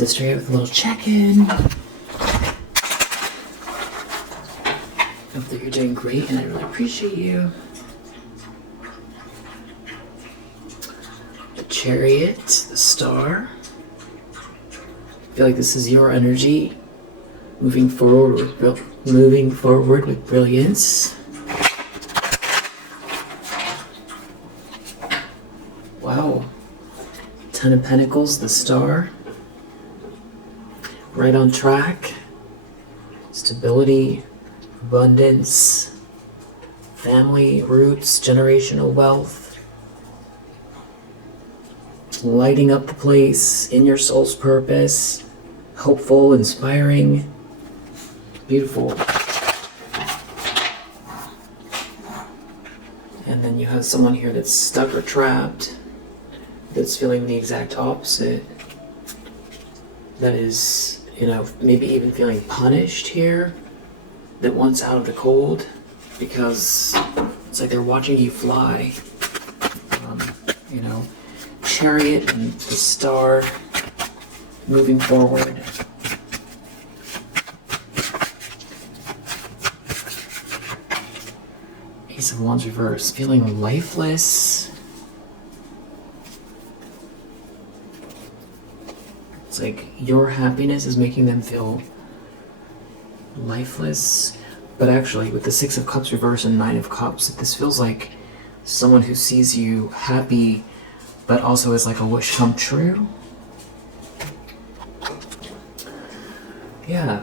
to start with a little check-in. Hope that you're doing great, and I really appreciate you. The Chariot, the Star. I feel like this is your energy, moving forward with brilliance. Wow. Ten of Pentacles, the Star. Right on track. Stability, abundance, family, roots, generational wealth. Lighting up the place in your soul's purpose. Hopeful, inspiring, beautiful. And then you have someone here that's stuck or trapped, that's feeling the exact opposite. That is, maybe even feeling punished here, that wants out of the cold because it's like they're watching you fly. Chariot and the Star moving forward. Ace of Wands reverse, feeling lifeless. It's like your happiness is making them feel lifeless. But actually, with the Six of Cups reverse and Nine of Cups, this feels like someone who sees you happy, but also is like a wish come true. Yeah,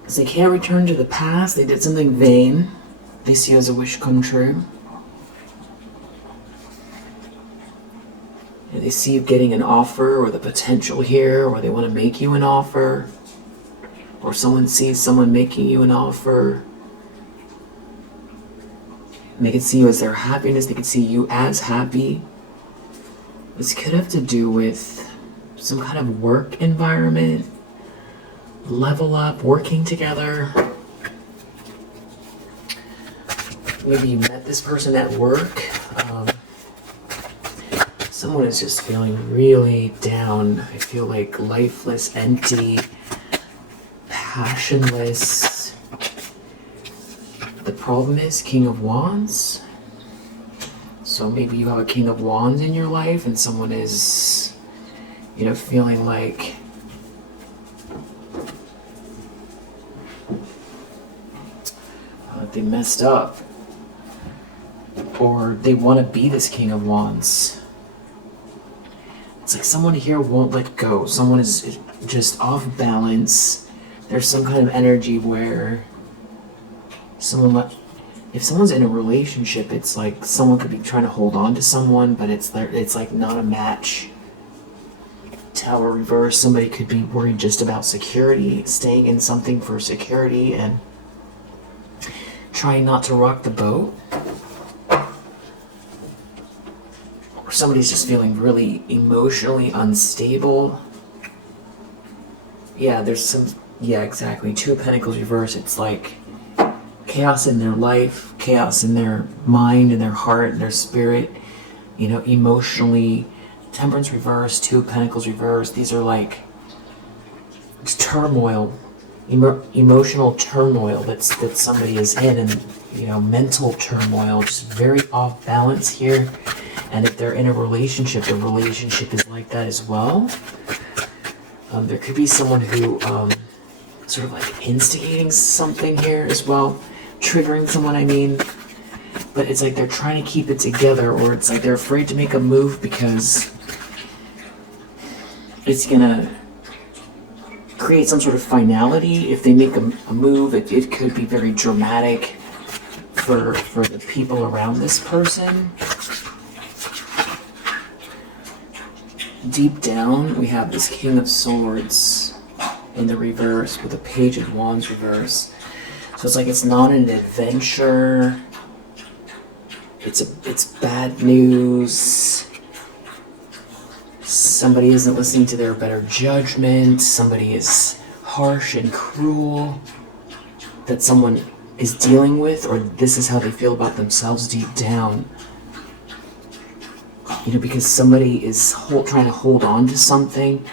because they can't return to the past, they did something vain, they see you as a wish come true. They see you getting an offer, or the potential here, or they want to make you an offer, or someone sees someone making you an offer. And they can see you as their happiness, they can see you as happy. This could have to do with some kind of work environment, level up, working together. Maybe you met this person at work. Someone is just feeling really down. I feel like lifeless, empty, passionless. The problem is King of Wands. So maybe you have a King of Wands in your life and someone is, feeling like they messed up. Or they want to be this King of Wands. It's like someone here won't let go. Someone is just off balance. There's some kind of energy where if someone's in a relationship, it's like someone could be trying to hold on to someone, but it's like not a match. Tower reverse, somebody could be worried just about security, staying in something for security and trying not to rock the boat. Somebody's just feeling really emotionally unstable. Yeah, exactly. Two of Pentacles reverse. It's like chaos in their life, chaos in their mind, in their heart, in their spirit. Emotionally. Temperance reverse, Two of Pentacles reverse. These are like turmoil, emotional turmoil that somebody is in, and mental turmoil, just very off balance here. And if they're in a relationship, the relationship is like that as well. There could be someone who sort of like instigating something here as well, triggering someone, but it's like they're trying to keep it together, or it's like they're afraid to make a move because it's gonna create some sort of finality. If they make a move, it could be very dramatic for the people around this person. Deep down, we have this King of Swords in the reverse with the Page of Wands reverse. So it's like it's not an adventure. It's bad news. Somebody isn't listening to their better judgment. Somebody is harsh and cruel that someone is dealing with, or this is how they feel about themselves deep down. because somebody is trying to hold on to something.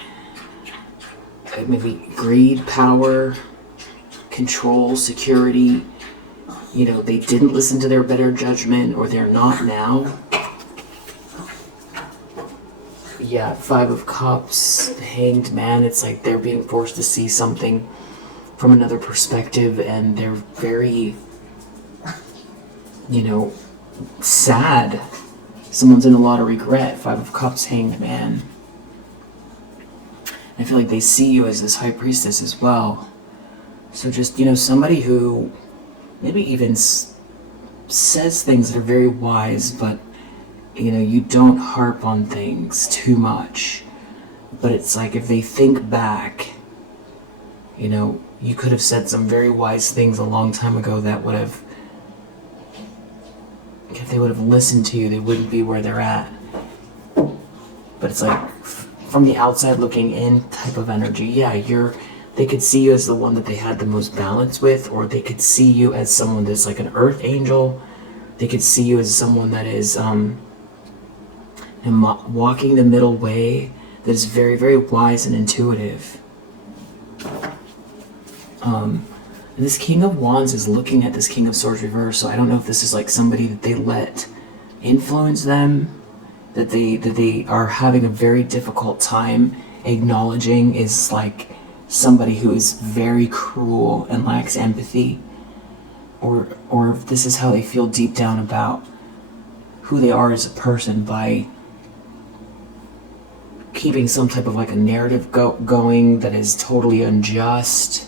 Maybe greed, power, control, security. They didn't listen to their better judgment, or they're not now. Yeah, Five of Cups, the Hanged Man. It's like they're being forced to see something from another perspective, and they're very, sad. Someone's in a lot of regret. Five of Cups, Hanged Man. I feel like they see you as this High Priestess as well. So just, somebody who maybe even says things that are very wise, but, you don't harp on things too much. But it's like if they think back, you could have said some very wise things a long time ago that would have, if they would have listened to you, they wouldn't be where they're at. But it's like, from the outside looking in type of energy, yeah, they could see you as the one that they had the most balance with, or they could see you as someone that's like an earth angel. They could see you as someone that is walking the middle way, that is very, very wise and intuitive. And this King of Wands is looking at this King of Swords reverse, so I don't know if this is like somebody that they let influence them, that they are having a very difficult time acknowledging is like somebody who is very cruel and lacks empathy, or if this is how they feel deep down about who they are as a person, by keeping some type of like a narrative going that is totally unjust,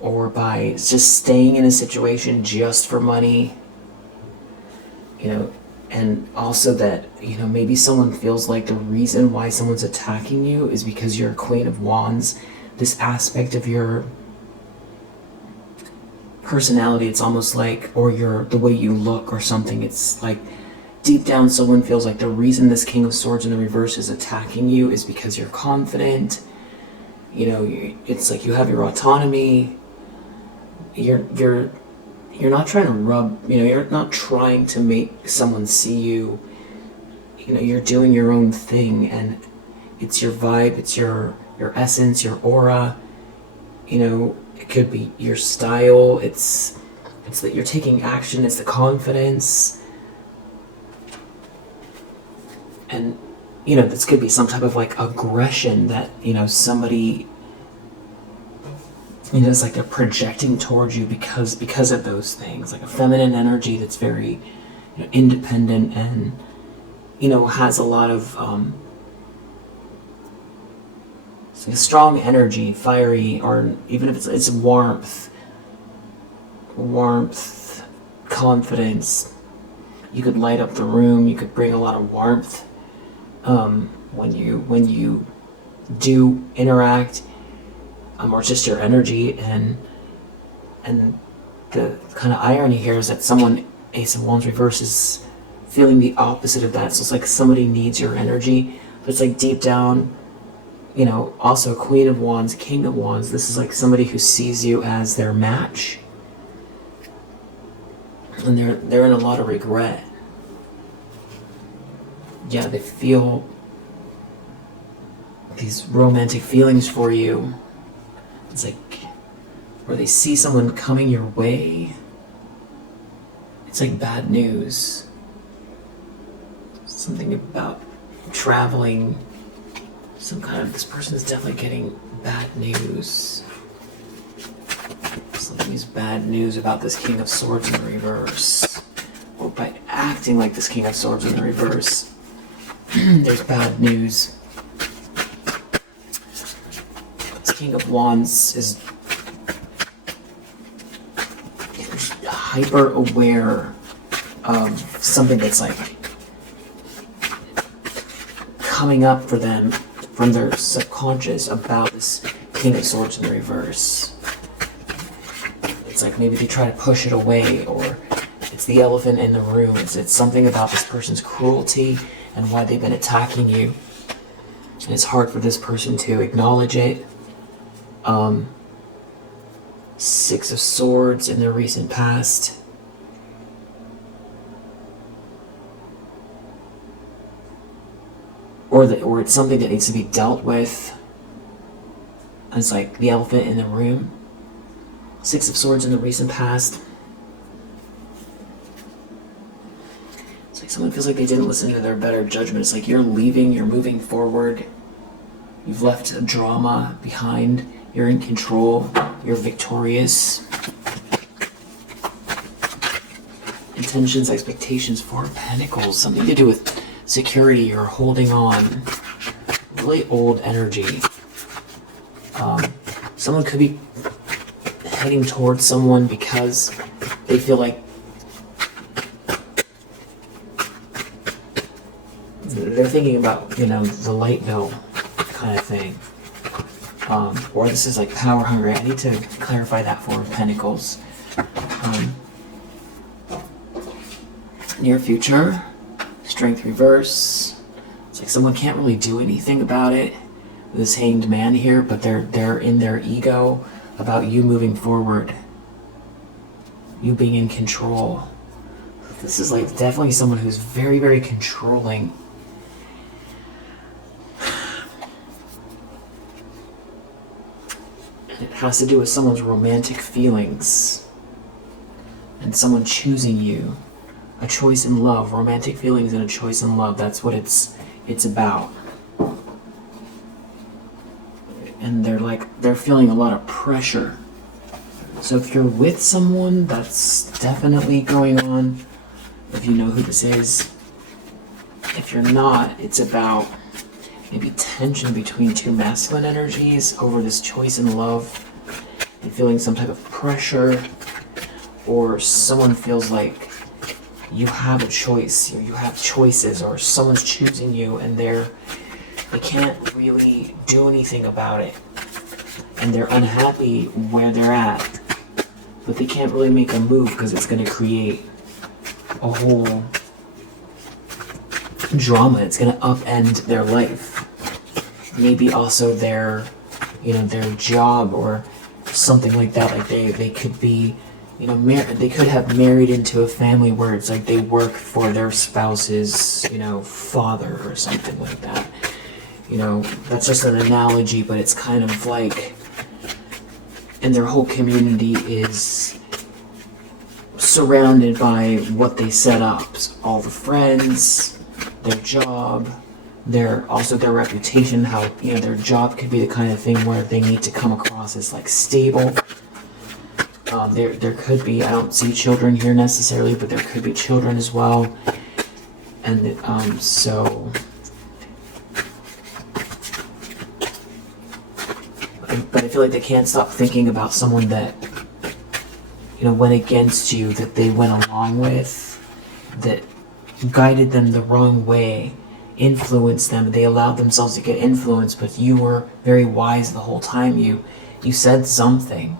or by just staying in a situation just for money, and also that, maybe someone feels like the reason why someone's attacking you is because you're a Queen of Wands. This aspect of your personality, it's almost like, or the way you look or something, it's like deep down someone feels like the reason this King of Swords in the reverse is attacking you is because you're confident. It's like you have your autonomy. You're not trying to you're not trying to make someone see you. You're doing your own thing, and it's your vibe, it's your essence, your aura. It could be your style, it's that you're taking action, it's the confidence. And, this could be some type of like aggression that, somebody, it's like they're projecting towards you because of those things, like a feminine energy that's very, independent and, has a lot of it's like a strong energy, fiery, or even if it's warmth, confidence. You could light up the room. You could bring a lot of warmth when you do interact. Or just your energy, and the kind of irony here is that someone, Ace of Wands reverse, is feeling the opposite of that. So it's like somebody needs your energy, but it's like deep down, also Queen of Wands, King of Wands, this is like somebody who sees you as their match, and they're in a lot of regret. Yeah, they feel these romantic feelings for you. It's like, or they see someone coming your way. It's like bad news. Something about traveling. This person is definitely getting bad news. Something is bad news about this King of Swords in the reverse. Or by acting like this King of Swords in the reverse, there's bad news. King of Wands is hyper aware of something that's like coming up for them from their subconscious about this King of Swords in the reverse. It's like maybe they try to push it away, or it's the elephant in the room. It's something about this person's cruelty and why they've been attacking you. And it's hard for this person to acknowledge it. Six of Swords in the recent past. or it's something that needs to be dealt with. It's like the elephant in the room. Six of Swords in the recent past. It's like someone feels like they didn't listen to their better judgment. It's like you're leaving, you're moving forward. You've left a drama behind. You're in control. You're victorious. Intentions, expectations, Four of Pentacles. Something to do with security or holding on. Really old energy. Someone could be heading towards someone because they feel like they're thinking about, the light bill kind of thing. Or this is like power hungry. I need to clarify that Four of Pentacles. Near future, Strength reverse. It's like someone can't really do anything about it. This Hanged Man here, but they're in their ego about you moving forward. You being in control. This is like definitely someone who's very, very controlling. And it has to do with someone's romantic feelings. And someone choosing you. A choice in love. Romantic feelings and a choice in love. That's what it's about. And they're feeling a lot of pressure. So if you're with someone, that's definitely going on. If you know who this is. If you're not, it's about maybe tension between two masculine energies over this choice in love and feeling some type of pressure, or someone feels like you have a choice, or you have choices, or someone's choosing you and they can't really do anything about it, and they're unhappy where they're at, but they can't really make a move because it's going to create a whole drama. It's going to upend their life, maybe also their job or something like that. Like they could be they could have married into a family where it's like they work for their spouse's father or something like that. That's just an analogy, but it's kind of like, and their whole community is surrounded by what they set up. All the friends, their job, their reputation, how, their job could be the kind of thing where they need to come across as like stable. There could be, I don't see children here necessarily, but there could be children as well. And so... But I feel like they can't stop thinking about someone that, went against you, that they went along with, that guided them the wrong way, influenced them. They allowed themselves to get influenced, but you were very wise the whole time. You said something.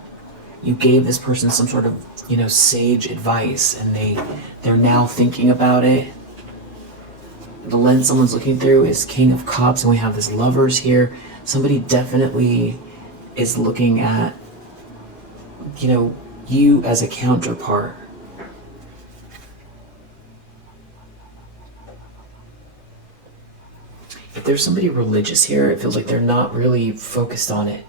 You gave this person some sort of, sage advice, and they're now thinking about it. The lens someone's looking through is King of Cups, and we have this Lovers here. Somebody definitely is looking at, you as a counterpart. If there's somebody religious here, it feels like they're not really focused on it.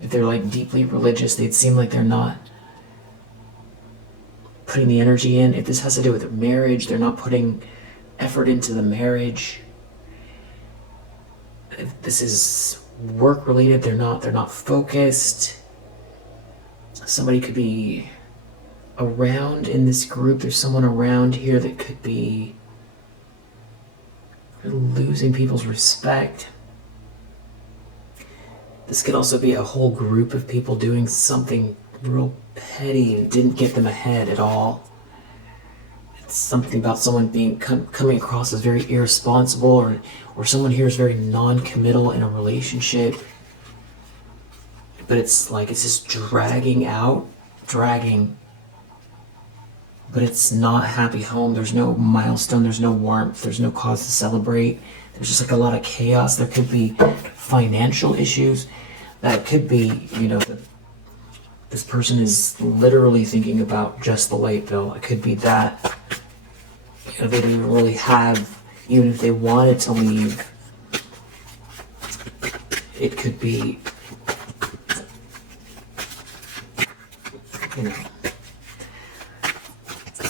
If they're like deeply religious, they'd seem like they're not putting the energy in. If this has to do with marriage, they're not putting effort into the marriage. If this is work related, they're not focused. Somebody could be around in this group. There's someone around here that could be losing people's respect. This could also be a whole group of people doing something real petty and didn't get them ahead at all. It's something about someone coming across as very irresponsible, or someone here is very non-committal in a relationship. But it's like it's just dragging, but it's not a happy home. There's no milestone, there's no warmth, there's no cause to celebrate. There's just like a lot of chaos. There could be financial issues. That could be, this person is literally thinking about just the light bill. It could be that, they didn't really have, even if they wanted to leave, It could be,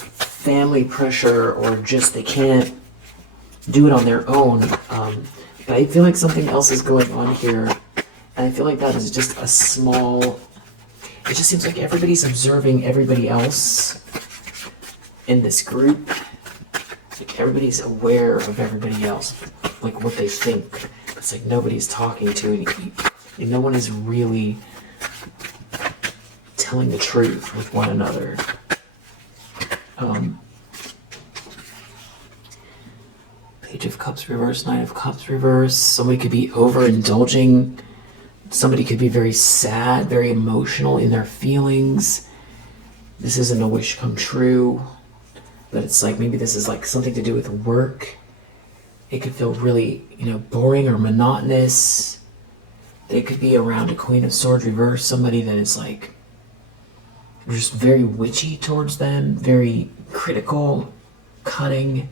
family pressure, or just they can't do it on their own. But I feel like something else is going on here. And I feel like that is just a small, it just seems like everybody's observing everybody else in this group. Like everybody's aware of everybody else, like what they think. It's like nobody's talking to anyone. No one is really telling the truth with one another. Page of Cups reverse, Nine of Cups reverse. Somebody could be overindulging. Somebody could be very sad, very emotional in their feelings. This isn't a wish come true, but it's like maybe this is like something to do with work. It could feel really, boring or monotonous. They could be around a Queen of Swords reverse, somebody that is like just very witchy towards them, very critical, cutting.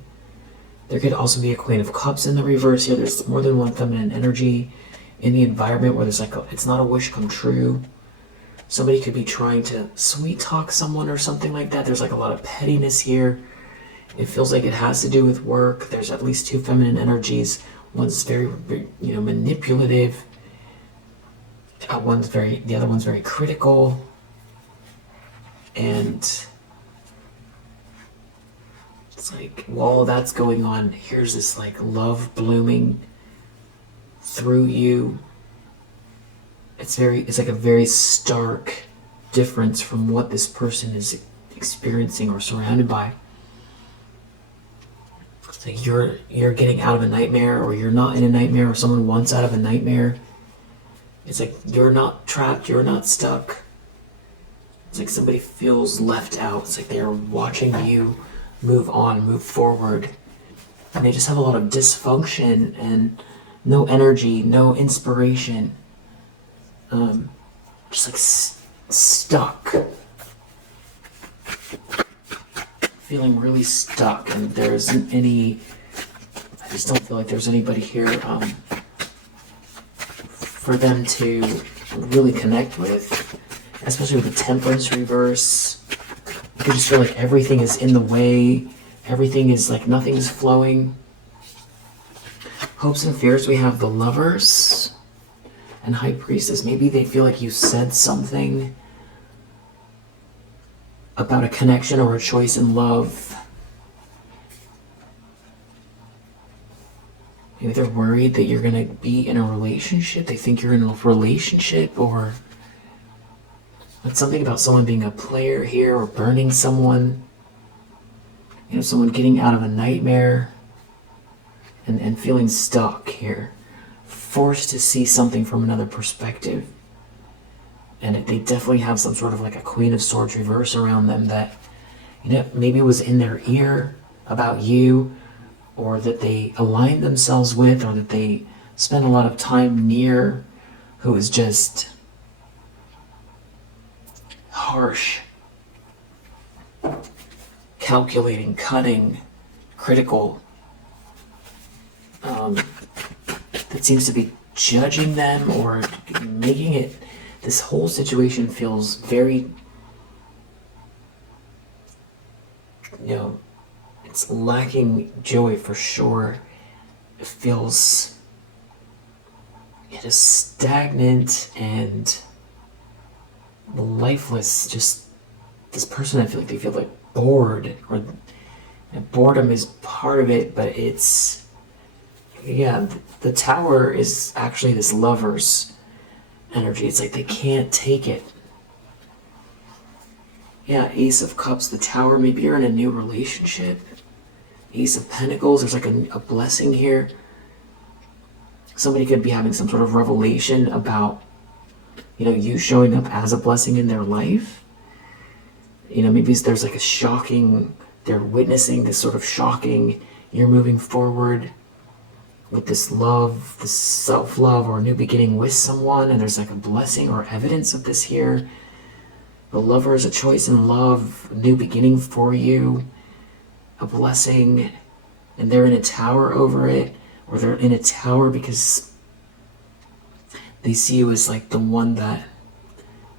There could also be a Queen of Cups in the reverse here. There's more than one feminine energy in the environment where there's like, it's not a wish come true. Somebody could be trying to sweet talk someone or something like that. There's like a lot of pettiness here. It feels like it has to do with work. There's at least two feminine energies. One's very, manipulative. The other one's very critical. And it's like, while that's going on, here's this like love blooming through you. It's like a very stark difference from what this person is experiencing or surrounded by. It's like you're getting out of a nightmare, or you're not in a nightmare, or someone wants out of a nightmare. It's like you're not trapped, you're not stuck. It's like somebody feels left out. It's like they're watching you move on, move forward. And they just have a lot of dysfunction and no energy, no inspiration. Just like stuck. Feeling really stuck, and there isn't any, I just don't feel like there's anybody here for them to really connect with, especially with the Temperance reverse. You can just feel like everything is in the way, everything is like nothing's flowing. Hopes and fears, we have the Lovers and High Priestess. Maybe they feel like you said something about a connection or a choice in love. Maybe they're worried that you're going to be in a relationship. They think you're in a relationship, or it's something about someone being a player here, or burning someone. Someone getting out of a nightmare and feeling stuck here. Forced to see something from another perspective. And they definitely have some sort of like a Queen of Swords reverse around them that, maybe was in their ear about you, or that they aligned themselves with, or that they spend a lot of time near, who is just harsh, calculating, cutting, critical, that seems to be judging them or making it, this whole situation feels very, it's lacking joy for sure. It feels just stagnant and lifeless. Just this person, I feel like they feel like bored, or boredom is part of it, but it's, the Tower is actually this Lover's energy. It's like they can't take it. Ace of Cups, the Tower, maybe you're in a new relationship. Ace of Pentacles, there's like a blessing here. Somebody could be having some sort of revelation about, you showing up as a blessing in their life. Maybe there's like a shocking, they're witnessing this sort of shocking, you're moving forward with this love, this self-love, or a new beginning with someone, and there's like a blessing or evidence of this here. The Lover is a choice in love, a new beginning for you, a blessing, and they're in a tower over it, or they're in a tower because They see you as like the one that,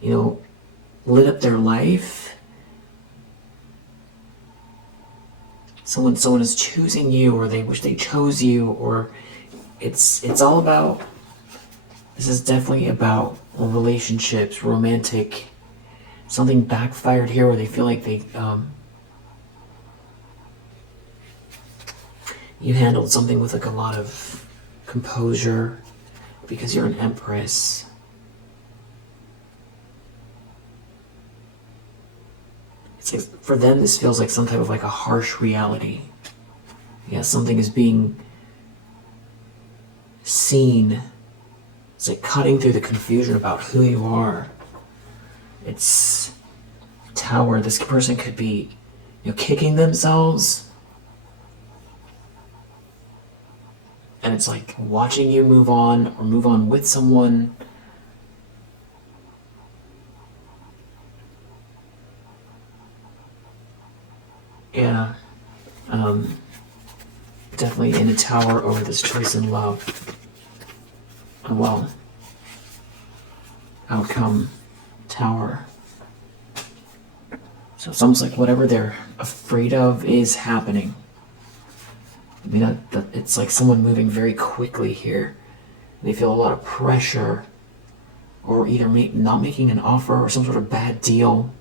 you know, lit up their life. Someone is choosing you, or they wish they chose you, or it's all about, this is definitely about relationships, romantic. Something backfired here where they feel like they you handled something with like a lot of composure because you're an empress. It's like, for them, this feels like some type of like a harsh reality. Yeah, something is being seen. It's like cutting through the confusion about who you are. It's Tower. This person could be, you know, kicking themselves. And it's like watching you move on or move on with someone. Yeah. Definitely in a Tower over this choice in love. Well, outcome, Tower. So it's almost like whatever they're afraid of is happening. I mean, it's like someone moving very quickly here. They feel a lot of pressure, or either not making an offer or some sort of bad deal.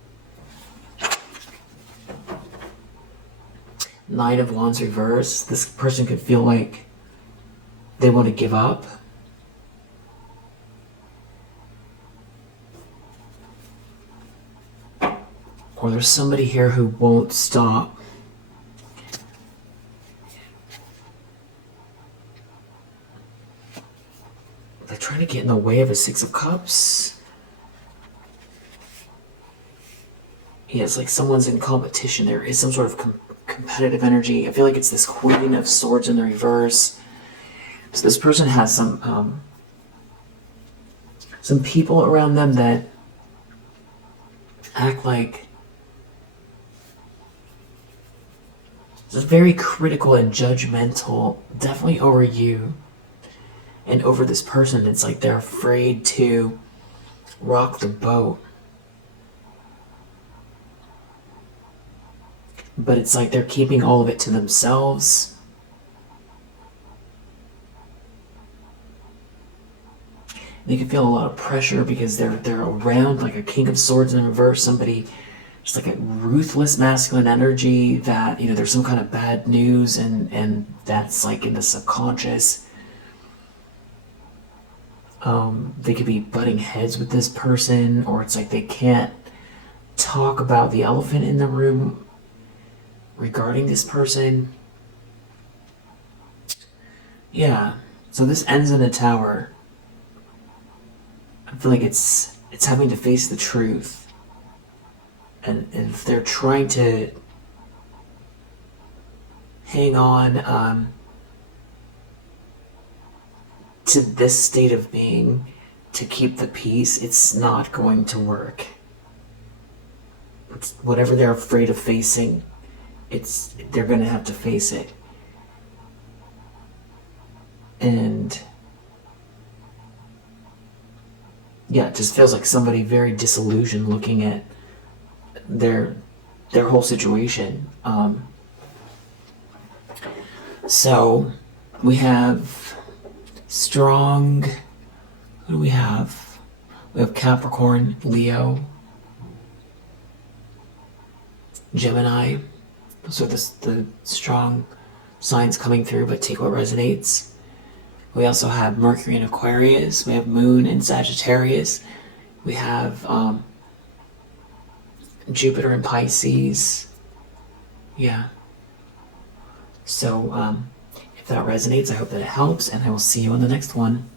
Nine of Wands reverse. This person could feel like they want to give up. Or there's somebody here who won't stop. They're trying to get in the way of a Six of Cups. Yeah, it's like someone's in competition. There is some sort of competitive energy. I feel like it's this Queen of Swords in the reverse. So this person has some people around them that act like it's very critical and judgmental, definitely over you and over this person. It's like they're afraid to rock the boat. But it's like they're keeping all of it to themselves. They can feel a lot of pressure because they're around like a King of Swords in reverse, somebody just like a ruthless masculine energy that, you know, there's some kind of bad news and that's like in the subconscious. They could be butting heads with this person, or it's like they can't talk about the elephant in the room regarding this person. Yeah, so this ends in a Tower. I feel like it's having to face the truth. And if they're trying to hang on to this state of being to keep the peace, it's not going to work. It's whatever they're afraid of facing, they're going to have to face it. And yeah, it just feels like somebody very disillusioned looking at their whole situation. So we have strong. Who do we have? We have Capricorn, Leo, Gemini. Those are the strong signs coming through, but take what resonates. We also have Mercury in Aquarius. We have Moon in Sagittarius. We have Jupiter in Pisces. Yeah. So if that resonates, I hope that it helps, and I will see you in the next one.